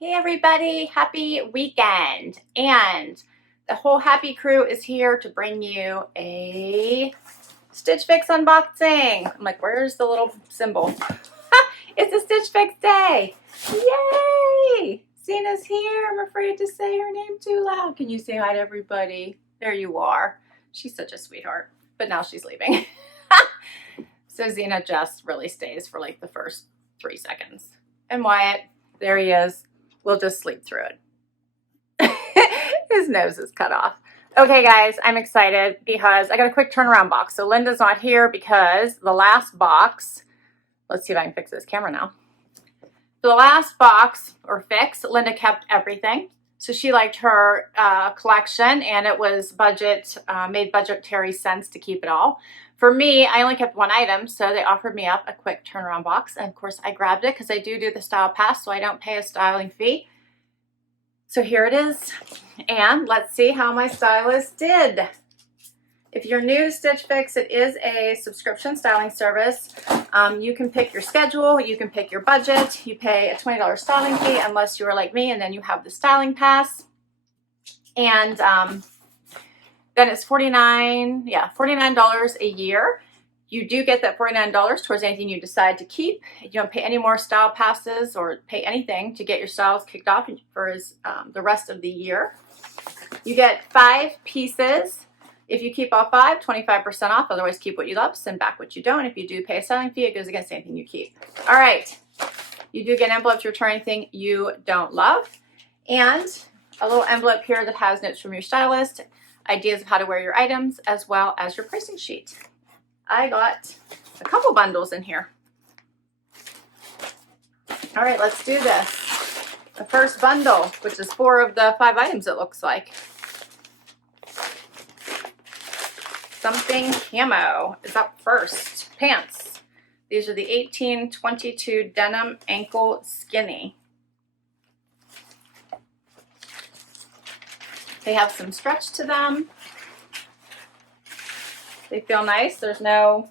Hey everybody, happy weekend. And the whole happy crew is here to bring you a Stitch Fix unboxing. I'm like, where's the little symbol? It's a Stitch Fix day. Yay! Zena's here. I'm afraid to say her name too loud. Can you say hi to everybody? There you are. She's such a sweetheart, but now she's leaving. So Zena just really stays for like the first 3 seconds. And Wyatt, there he is. We'll just sleep through it. His nose is cut off. Okay, guys, I'm excited because I got a quick turnaround box. So Linda's not here because the last box, let's see if I can fix this camera now. For the last box or fix, Linda kept everything. So she liked her collection, and it was made budgetary sense to keep it all. For me, I only kept one item, so they offered me up a quick turnaround box. And of course, I grabbed it because I do the style pass, so I don't pay a styling fee. So here it is. And let's see how my stylist did. If you're new to Stitch Fix, it is a subscription styling service. You can pick your schedule, you can pick your budget, you pay a $20 styling fee unless you are like me, and then you have the styling pass. And then it's $49 a year. You do get that $49 towards anything you decide to keep. You don't pay any more style passes or pay anything to get your styles kicked off for the rest of the year. You get 5 pieces. If you keep all 5, 25% off. Otherwise, keep what you love, send back what you don't. If you do pay a styling fee, it goes against anything you keep. All right. You do get an envelope to return anything you don't love. And a little envelope here that has notes from your stylist, ideas of how to wear your items, as well as your pricing sheet. I got a couple bundles in here. All right, let's do this. The first bundle, which is 4 of the 5 items, it looks like. Something Camo is up first. Pants. These are the 1822 Denim Ankle Skinny. They have some stretch to them. They feel nice. There's no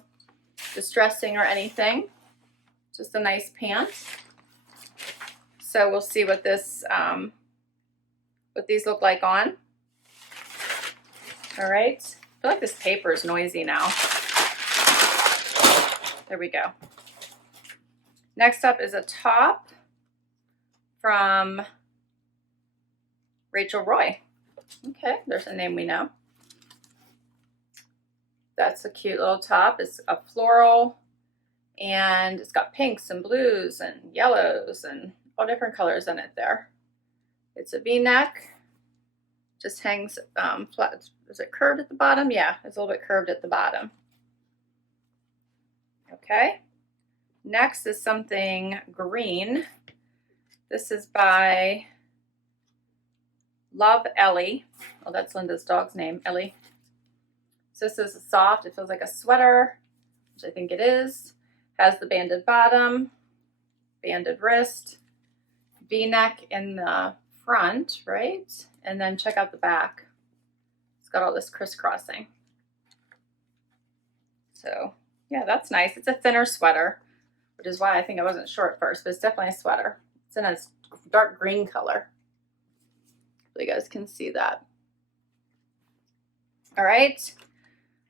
distressing or anything. Just a nice pant. So we'll see what these look like on. All right. I feel like this paper is noisy now. There we go. Next up is a top from Rachel Roy. Okay, there's a name we know. That's a cute little top. It's a floral, and it's got pinks and blues and yellows and all different colors in it there. It's a V-neck. Just hangs flat. Is it curved at the bottom? Yeah, it's a little bit curved at the bottom. Okay. Next is something green. This is by Love Ellie. Oh, that's Linda's dog's name, Ellie. So this is soft. It feels like a sweater, which I think it is. Has the banded bottom, banded wrist, V-neck in the front, right? And then check out the back. It's got all this crisscrossing. So yeah, that's nice. It's a thinner sweater, which is why I think I wasn't sure at first, but it's definitely a sweater. It's in a dark green color. So you guys can see that. All right.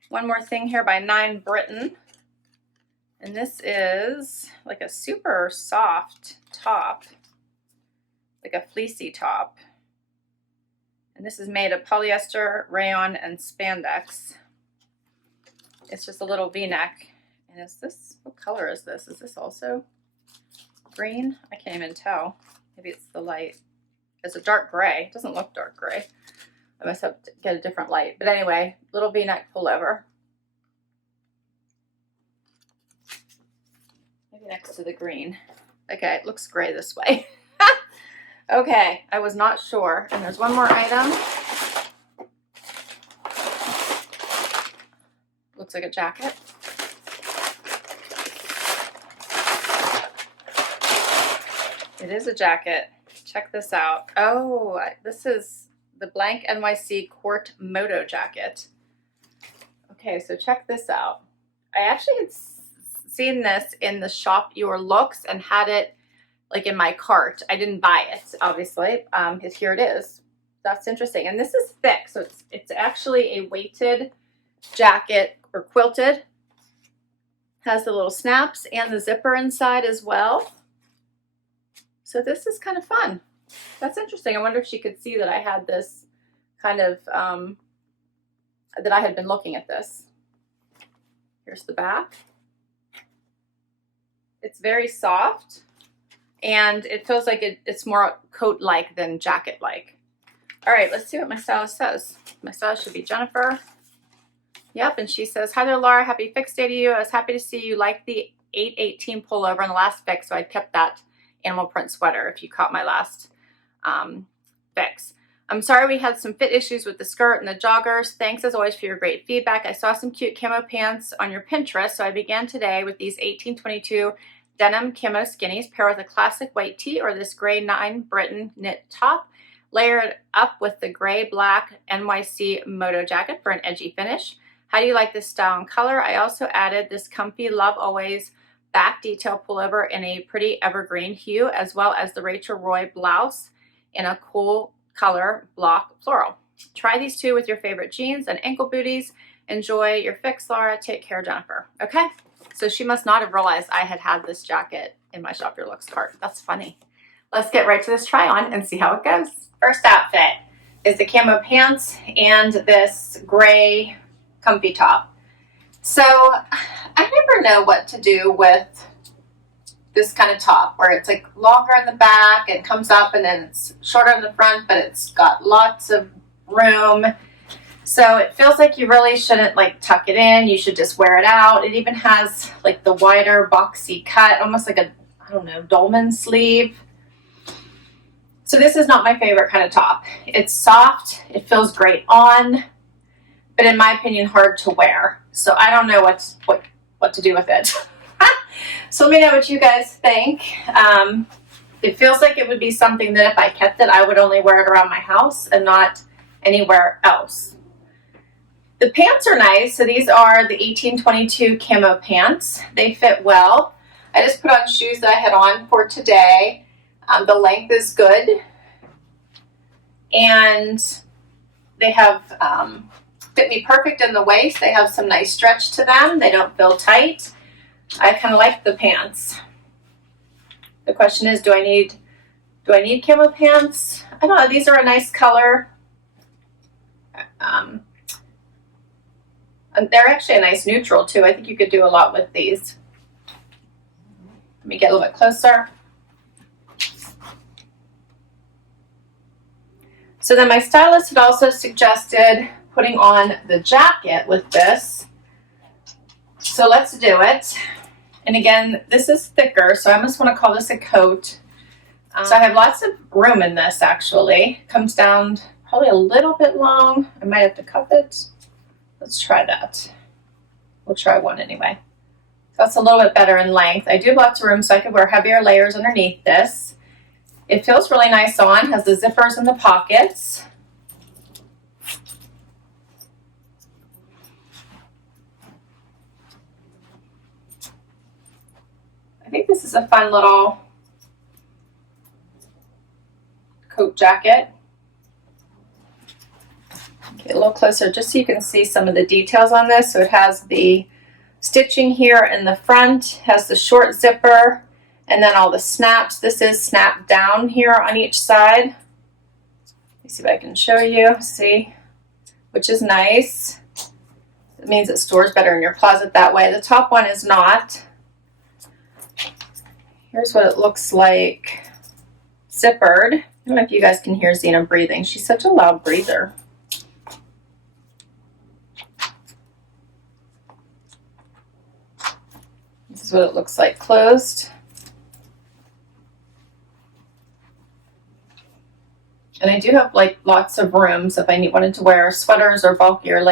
One more thing here by Britton. And this is like a super soft top, like a fleecy top. And this is made of polyester, rayon, and spandex. It's just a little V-neck. And is this, what color is this? Is this also green? I can't even tell. Maybe it's the light. It's a dark gray. It doesn't look dark gray. I must have to get a different light. But anyway, little V-neck pullover. Maybe next to the green. Okay, it looks gray this way. Okay, I was not sure. And there's one more item. Looks like a jacket. It is a jacket. Check this out. Oh, this is the blank NYC Kourt Moto jacket. Okay, so check this out. I actually had seen this in the Shop Your Looks and had it like in my cart. I didn't buy it, obviously. Here it is. That's interesting. And this is thick, so it's actually a weighted jacket or quilted. Has the little snaps and the zipper inside as well. So this is kind of fun. That's interesting. I wonder if she could see that I had this kind of, that I had been looking at this. Here's the back. It's very soft, and it feels like it's more coat-like than jacket-like. All right, let's see what my stylist says. My stylist should be Jennifer. Yep, and she says, "Hi there, Laura. Happy fix day to you. I was happy to see you like the 818 pullover in the last fix, so I kept that animal print sweater if you caught my last fix. I'm sorry we had some fit issues with the skirt and the joggers. Thanks as always for your great feedback. I saw some cute camo pants on your Pinterest, so I began today with these 1822 denim camo skinnies paired with a classic white tee or this gray 9 Britton knit top. Layer it up with the gray black NYC Moto jacket for an edgy finish. How do you like this style and color? I also added this comfy Love Always back detail pullover in a pretty evergreen hue, as well as the Rachel Roy blouse in a cool color block floral. Try these two with your favorite jeans and ankle booties. Enjoy your fix, Laura. Take care, Jennifer." Okay, so she must not have realized I had this jacket in my Shop Your Looks cart. That's funny. Let's get right to this try on and see how it goes. First outfit is the camo pants and this gray comfy top. So I never know what to do with this kind of top where it's like longer in the back and comes up, and then it's shorter in the front, but it's got lots of room. So it feels like you really shouldn't like tuck it in. You should just wear it out. It even has like the wider boxy cut, almost like a, I don't know, dolman sleeve. So this is not my favorite kind of top. It's soft, it feels great on, but in my opinion, hard to wear. So I don't know what to do with it. So let me know what you guys think. It feels like it would be something that if I kept it, I would only wear it around my house and not anywhere else. The pants are nice. So these are the 1822 camo pants. They fit well. I just put on shoes that I had on for today. The length is good. And they have fit me perfect in the waist. They have some nice stretch to them. They don't feel tight. I kind of like the pants. The question is, do I need camo pants? I don't know. These are a nice color. And they're actually a nice neutral too. I think you could do a lot with these. Let me get a little bit closer. So then my stylist had also suggested putting on the jacket with this. So let's do it. And again, this is thicker, so I almost want to call this a coat. So I have lots of room in this actually. It comes down probably a little bit long. I might have to cuff it. Let's try that. We'll try one anyway. So that's a little bit better in length. I do have lots of room, so I could wear heavier layers underneath this. It feels really nice on, has the zippers in the pockets. I think this is a fun little coat jacket. Okay, a little closer just so you can see some of the details on this. So it has the stitching here in the front, has the short zipper, and then all the snaps. This is snapped down here on each side. Let me see if I can show you. See, which is nice. It means it stores better in your closet that way. The top one is not. Here's what it looks like zippered. I don't know if you guys can hear Zena breathing. She's such a loud breather. This is what it looks like closed. And I do have like lots of room, so if I wanted to wear sweaters or bulkier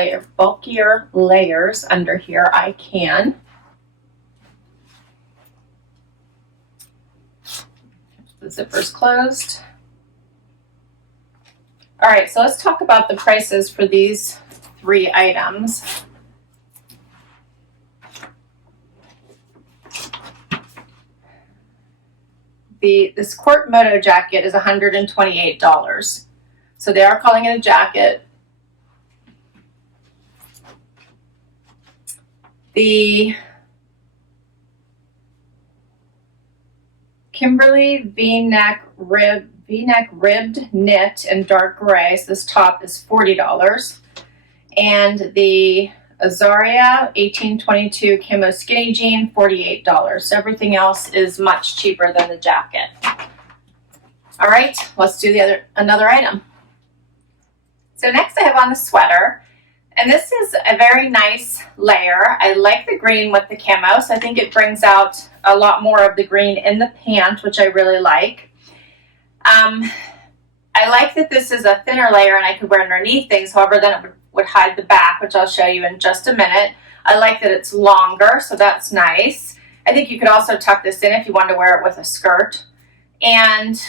layers under here, I can. The zipper's closed. All right, so let's talk about the prices for these 3 items. this Kourt Moto jacket is $128. So they are calling it a jacket. The Kimberly V-neck ribbed knit in dark gray. So this top is $40. And the Azariah 1822 camo skinny jean, $48. So everything else is much cheaper than the jacket. All right, let's do another item. So next I have on the sweater, and this is a very nice layer. I like the green with the camo, so I think it brings out a lot more of the green in the pant, which I really like. I like that this is a thinner layer and I could wear underneath things, however then it would hide the back, which I'll show you in just a minute. I like that it's longer, so that's nice. I think you could also tuck this in if you wanted to wear it with a skirt. And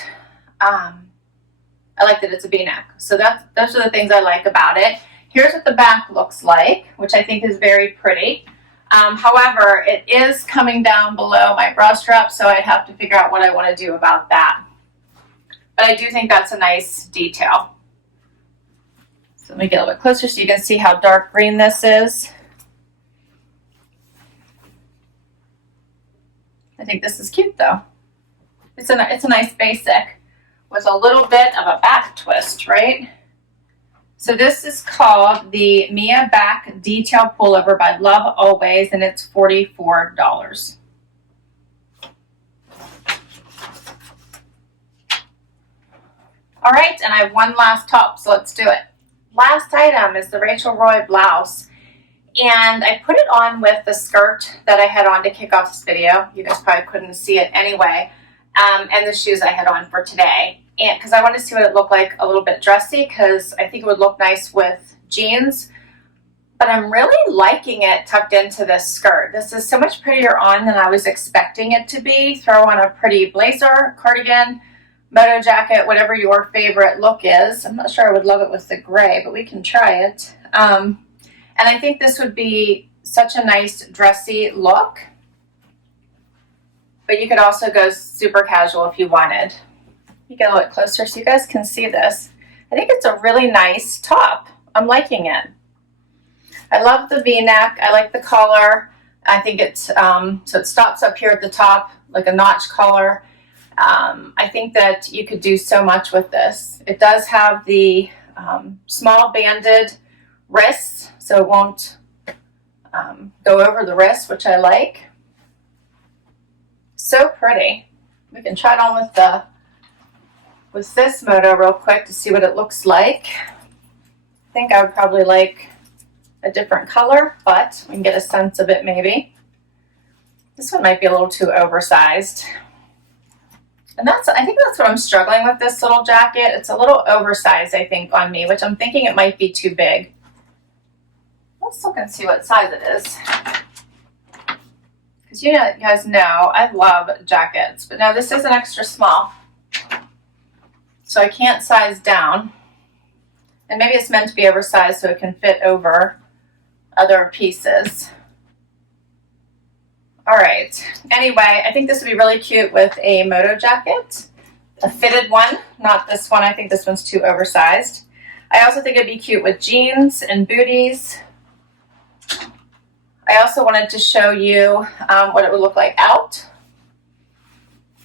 I like that it's a V-neck. So those are the things I like about it. Here's what the back looks like, which I think is very pretty. However, it is coming down below my bra strap, so I'd have to figure out what I want to do about that. But I do think that's a nice detail. So let me get a little bit closer so you can see how dark green this is. I think this is cute though. It's a nice basic with a little bit of a back twist, right? So this is called the Mia Back Detail Pullover by Love Always, and it's $44. All right, and I have one last top, so let's do it. Last item is the Rachel Roy blouse, and I put it on with the skirt that I had on to kick off this video. You guys probably couldn't see it anyway, and the shoes I had on for today. And because I wanted to see what it looked like a little bit dressy, because I think it would look nice with jeans. But I'm really liking it tucked into this skirt. This is so much prettier on than I was expecting it to be. Throw on a pretty blazer, cardigan, Moto jacket, whatever your favorite look is. I'm not sure I would love it with the gray, but we can try it. And I think this would be such a nice dressy look. But you could also go super casual if you wanted. You get a little bit closer so you guys can see this. I think it's a really nice top. I'm liking it. I love the V-neck. I like the collar. I think it's, so it stops up here at the top like a notch collar. I think that you could do so much with this. It does have the small banded wrists, so it won't go over the wrist, which I like. So pretty. We can try it on with this Moto real quick to see what it looks like. I think I would probably like a different color, but we can get a sense of it maybe. This one might be a little too oversized. And I think that's what I'm struggling with this little jacket. It's a little oversized, I think, on me, which I'm thinking it might be too big. Let's look and see what size it is. Because you guys know I love jackets, but no, this is an extra small. So I can't size down. And maybe it's meant to be oversized so it can fit over other pieces. All right. Anyway, I think this would be really cute with a Moto jacket, a fitted one, not this one. I think this one's too oversized. I also think it'd be cute with jeans and booties. I also wanted to show you what it would look like out,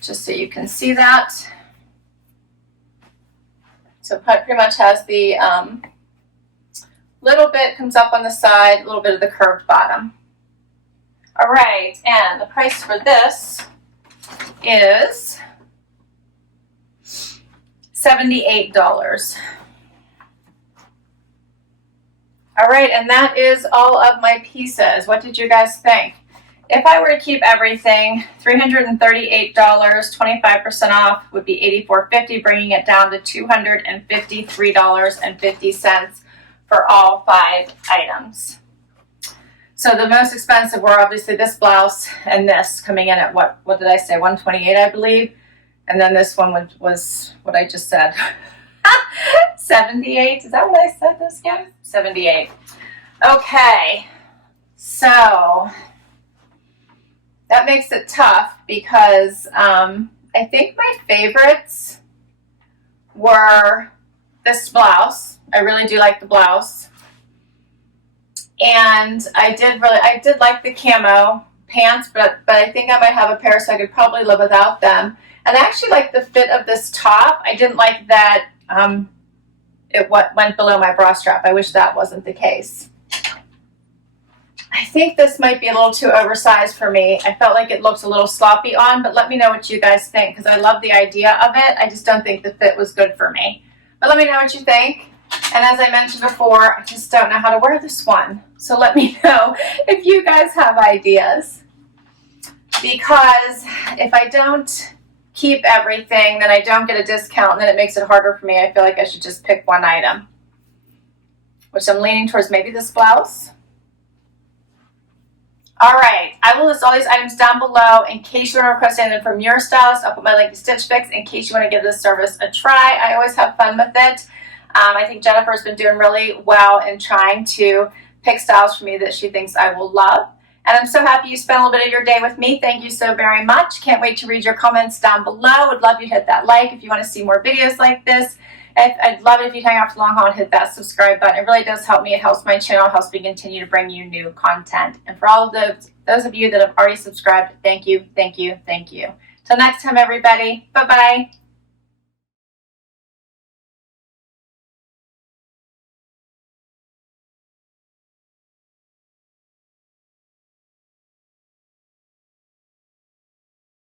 just so you can see that. So it pretty much has the little bit comes up on the side, a little bit of the curved bottom. All right, and the price for this is $78. All right, and that is all of my pieces. What did you guys think? If I were to keep everything, $338, 25% off would be $84.50, bringing it down to $253.50 for all 5 items. So the most expensive were obviously this blouse and this, coming in at what did I say, $128, I believe. And then this one was what I just said. $78, is that what I said this guy? $78. Okay, so that makes it tough because I think my favorites were this blouse. I really do like the blouse. And I did like the camo pants, but I think I might have a pair, so I could probably live without them. And I actually like the fit of this top. I didn't like that it went below my bra strap. I wish that wasn't the case. I think this might be a little too oversized for me. I felt like it looked a little sloppy on, but let me know what you guys think, because I love the idea of it. I just don't think the fit was good for me. But let me know what you think. And as I mentioned before, I just don't know how to wear this one. So let me know if you guys have ideas. Because if I don't keep everything, then I don't get a discount, and then it makes it harder for me. I feel like I should just pick one item, which I'm leaning towards maybe this blouse. All right, I will list all these items down below in case you want to request anything from your stylist. I'll put my link to Stitch Fix in case you want to give this service a try. I always have fun with it. I think Jennifer's been doing really well in trying to pick styles for me that she thinks I will love. And I'm so happy you spent a little bit of your day with me. Thank you so very much. Can't wait to read your comments down below. Would love you to hit that like if you want to see more videos like this. I'd love it if you'd hang out for the long haul and hit that subscribe button. It really does help me. It helps my channel. It helps me continue to bring you new content. And for all of those of you that have already subscribed, thank you, thank you, thank you. Till next time, everybody. Bye-bye.